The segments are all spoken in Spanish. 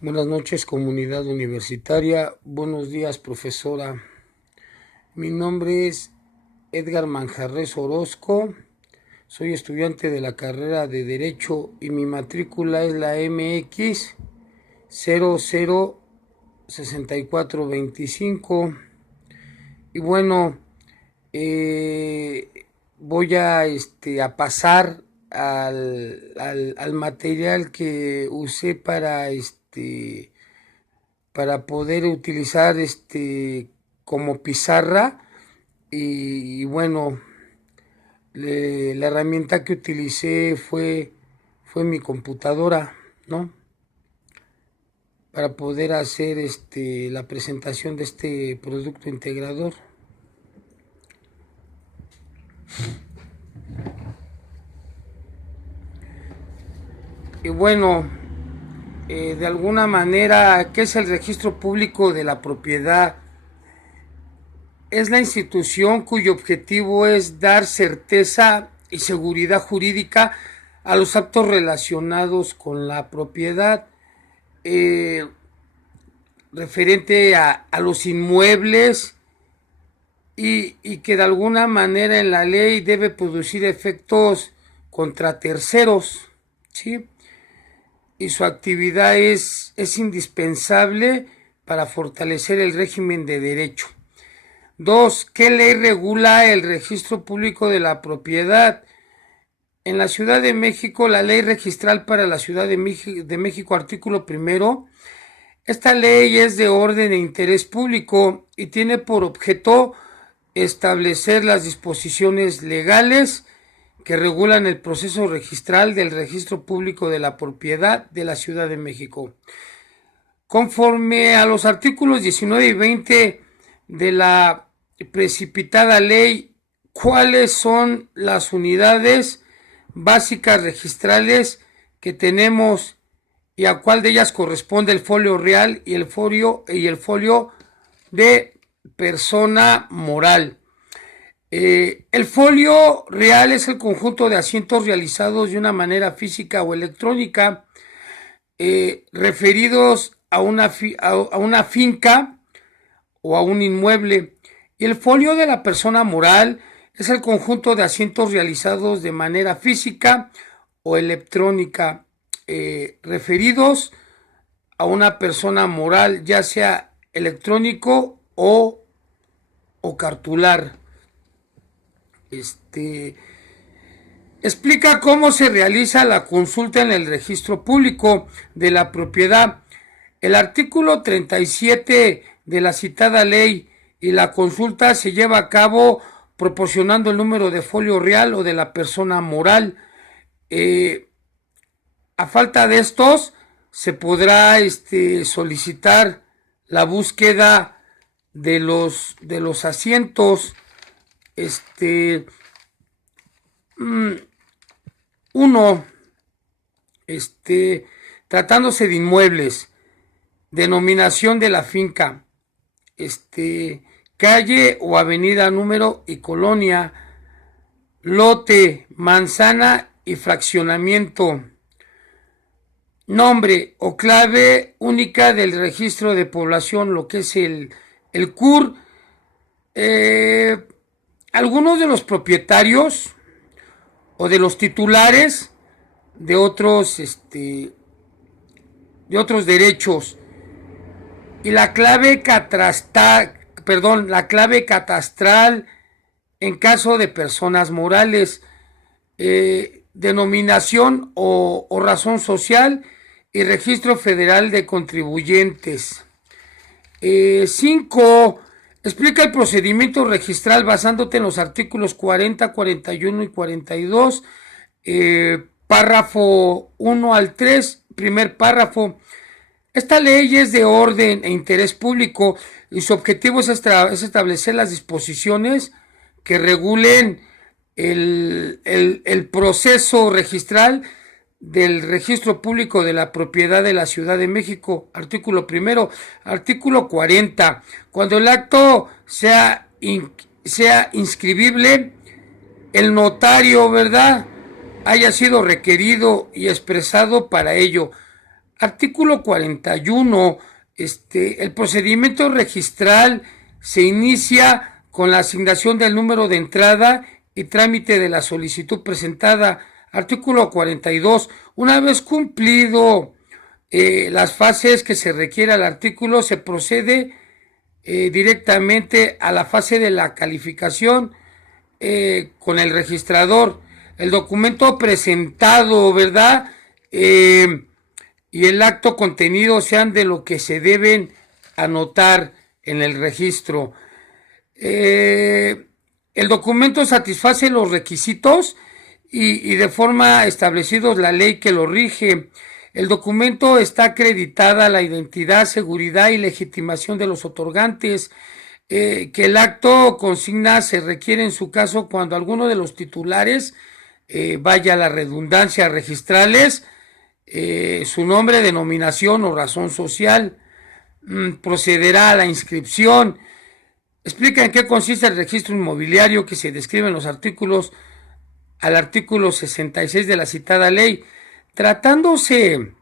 Buenas noches, comunidad universitaria. Buenos días, profesora. Mi nombre es Edgar Manjarres Orozco. Soy estudiante de la carrera de Derecho y mi matrícula es la MX 006425. Y bueno, voy a pasar al material que usé para poder utilizar como pizarra. Y bueno, la herramienta que utilicé fue mi computadora, ¿no? Para poder hacer la presentación de este producto integrador. Y bueno, de alguna manera, ¿qué es el registro público de la propiedad? Es la institución cuyo objetivo es dar certeza y seguridad jurídica a los actos relacionados con la propiedad, referente a los inmuebles, y que de alguna manera en la ley debe producir efectos contra terceros, ¿sí? Y su actividad es indispensable para fortalecer el régimen de derecho. 2. ¿Qué ley regula el registro público de la propiedad? En la Ciudad de México, la ley registral para la Ciudad de México, artículo primero. Esta ley es de orden e interés público y tiene por objeto establecer las disposiciones legales que regulan el proceso registral del registro público de la propiedad de la Ciudad de México. Conforme a los artículos 19 y 20 de la precipitada ley, ¿cuáles son las unidades básicas registrales que tenemos y a cuál de ellas corresponde el folio real y el folio de persona moral? El folio real es el conjunto de asientos realizados de una manera física o electrónica, referidos a una finca o a un inmueble. Y el folio de la persona moral es el conjunto de asientos realizados de manera física o electrónica, referidos a una persona moral, ya sea electrónico o cartular. Explica cómo se realiza la consulta en el registro público de la propiedad. El artículo 37 de la citada ley y la consulta se lleva a cabo proporcionando el número de folio real o de la persona moral. A falta de estos, se podrá solicitar la búsqueda de los asientos. Uno, tratándose de inmuebles, denominación de la finca, calle o avenida, número y colonia, lote, manzana y fraccionamiento, nombre o clave única del registro de población, lo que es el CUR. Algunos de los propietarios o de los titulares de otros derechos, y la clave catastral en caso de personas morales, denominación o razón social y registro federal de contribuyentes. 5. Explica el procedimiento registral basándote en los artículos 40, 41 y 42, párrafo 1 al 3, primer párrafo. Esta ley es de orden e interés público y su objetivo es establecer las disposiciones que regulen el proceso registral del registro público de la propiedad de la Ciudad de México, artículo primero. Artículo 40. Cuando el acto sea inscribible, el notario, ¿verdad?, haya sido requerido y expresado para ello. Artículo 41. El procedimiento registral se inicia con la asignación del número de entrada y trámite de la solicitud presentada. Artículo 42. Una vez cumplido las fases que se requiere al artículo, se procede directamente a la fase de la calificación con el registrador. El documento presentado, ¿verdad? Y el acto contenido sean de lo que se deben anotar en el registro. El documento satisface los requisitos y de forma establecidos la ley que lo rige. El documento está acreditada la identidad, seguridad y legitimación de los otorgantes. Que el acto consigna se requiere en su caso cuando alguno de los titulares, vaya la redundancia, registrales, su nombre, denominación o razón social, procederá a la inscripción. Explica en qué consiste el registro inmobiliario que se describe en los artículos al artículo 66 de la citada ley. Tratándose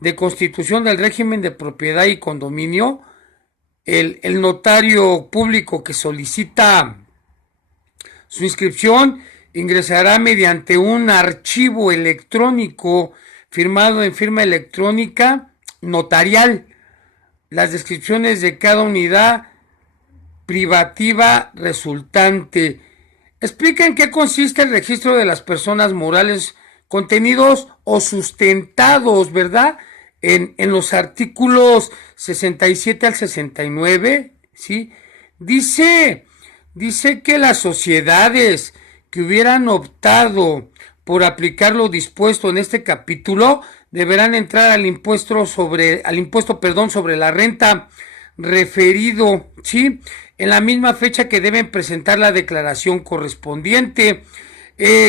de constitución del régimen de propiedad y condominio, el notario público que solicita su inscripción ingresará mediante un archivo electrónico firmado en firma electrónica notarial las descripciones de cada unidad privativa resultante. Explica en qué consiste el registro de las personas morales contenidos o sustentados, ¿verdad? En los artículos 67 al 69, ¿sí? Dice que las sociedades que hubieran optado por aplicar lo dispuesto en este capítulo deberán entrar al impuesto sobre la renta referido, ¿sí? En la misma fecha que deben presentar la declaración correspondiente,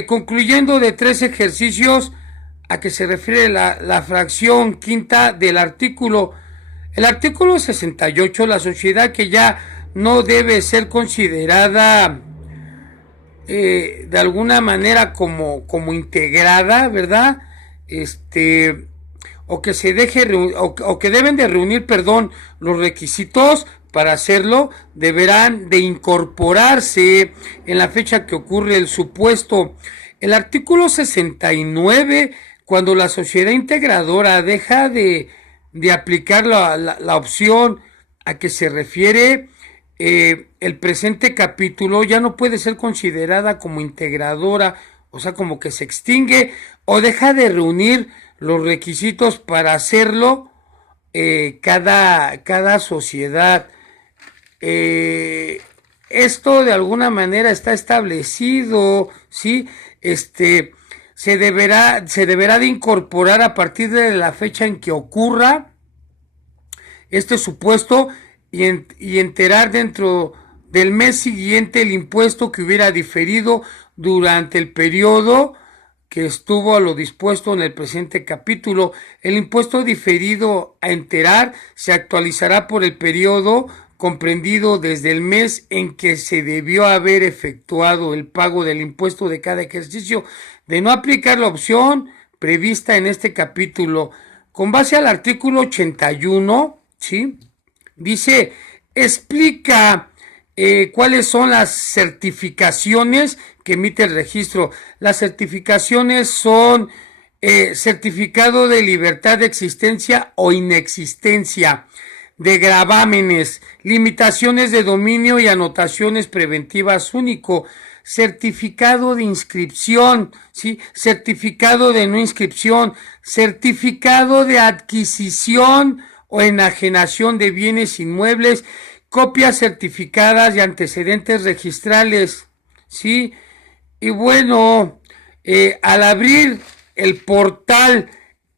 concluyendo de 3 ejercicios a que se refiere la fracción quinta del artículo. El artículo 68, la sociedad que ya no debe ser considerada de alguna manera como integrada, ¿verdad? O que deben de reunir, los requisitos para hacerlo, deberán de incorporarse en la fecha que ocurre el supuesto. El artículo 69, cuando la sociedad integradora deja de aplicar la opción a que se refiere el presente capítulo, ya no puede ser considerada como integradora, o sea, como que se extingue o deja de reunir los requisitos para hacerlo cada sociedad. Esto de alguna manera está establecido, ¿sí? Se deberá de incorporar a partir de la fecha en que ocurra este supuesto y enterar dentro del mes siguiente el impuesto que hubiera diferido durante el periodo que estuvo a lo dispuesto en el presente capítulo. El impuesto diferido a enterar se actualizará por el periodo comprendido desde el mes en que se debió haber efectuado el pago del impuesto de cada ejercicio. De no aplicar la opción prevista en este capítulo, con base al artículo 81, ¿sí? Dice, explica cuáles son las certificaciones que emite el registro. Las certificaciones son certificado de libertad de existencia o inexistencia, de gravámenes, limitaciones de dominio y anotaciones preventivas único, certificado de inscripción, ¿sí? Certificado de no inscripción, certificado de adquisición o enajenación de bienes inmuebles, copias certificadas de antecedentes registrales, ¿sí? Y bueno, al abrir el portal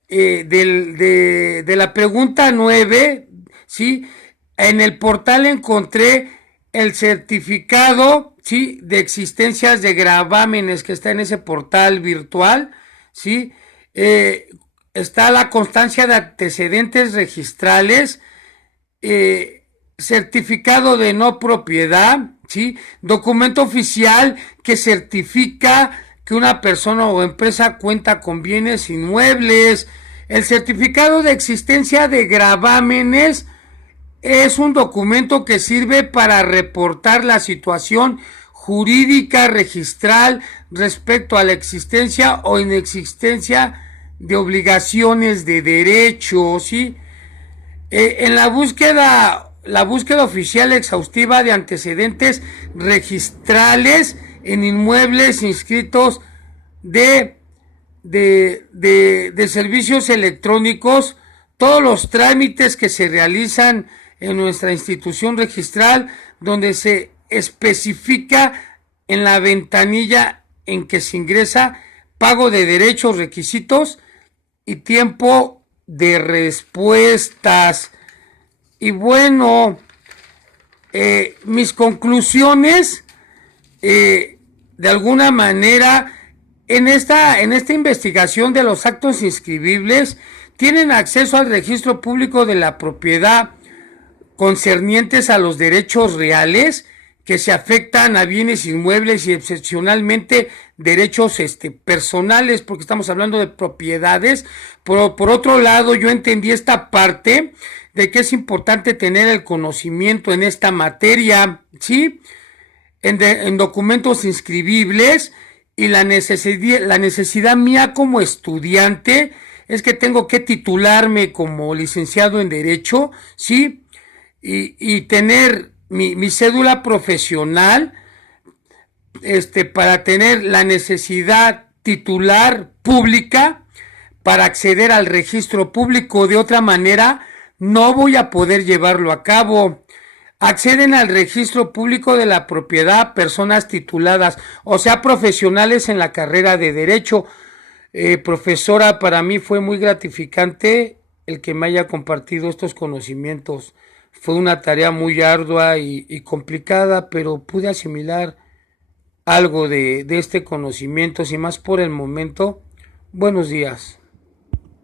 de la pregunta 9, ¿sí? En el portal encontré el certificado, ¿sí? De existencias de gravámenes que está en ese portal virtual, ¿sí? Está la constancia de antecedentes registrales, certificado de no propiedad, ¿sí? Documento oficial que certifica que una persona o empresa cuenta con bienes inmuebles, El certificado de existencia de gravámenes es un documento que sirve para reportar la situación jurídica registral respecto a la existencia o inexistencia de obligaciones de derechos, ¿sí? En la búsqueda oficial exhaustiva de antecedentes registrales en inmuebles inscritos de servicios electrónicos, todos los trámites que se realizan en nuestra institución registral, donde se especifica en la ventanilla en que se ingresa pago de derechos, requisitos y tiempo de respuestas. Y bueno, mis conclusiones, de alguna manera, en esta investigación de los actos inscribibles, tienen acceso al registro público de la propiedad concernientes a los derechos reales que se afectan a bienes inmuebles y excepcionalmente derechos personales, porque estamos hablando de propiedades. Por otro lado, yo entendí esta parte de que es importante tener el conocimiento en esta materia, ¿sí? En documentos inscribibles, y la necesidad mía como estudiante es que tengo que titularme como licenciado en Derecho, ¿sí? Y tener mi cédula profesional, para tener la necesidad titular pública para acceder al registro público. De otra manera, no voy a poder llevarlo a cabo. Acceden al registro público de la propiedad personas tituladas, o sea, profesionales en la carrera de Derecho. Profesora, para mí fue muy gratificante el que me haya compartido estos conocimientos. Fue una tarea muy ardua y complicada, pero pude asimilar algo de este conocimiento. Sin más por el momento, buenos días.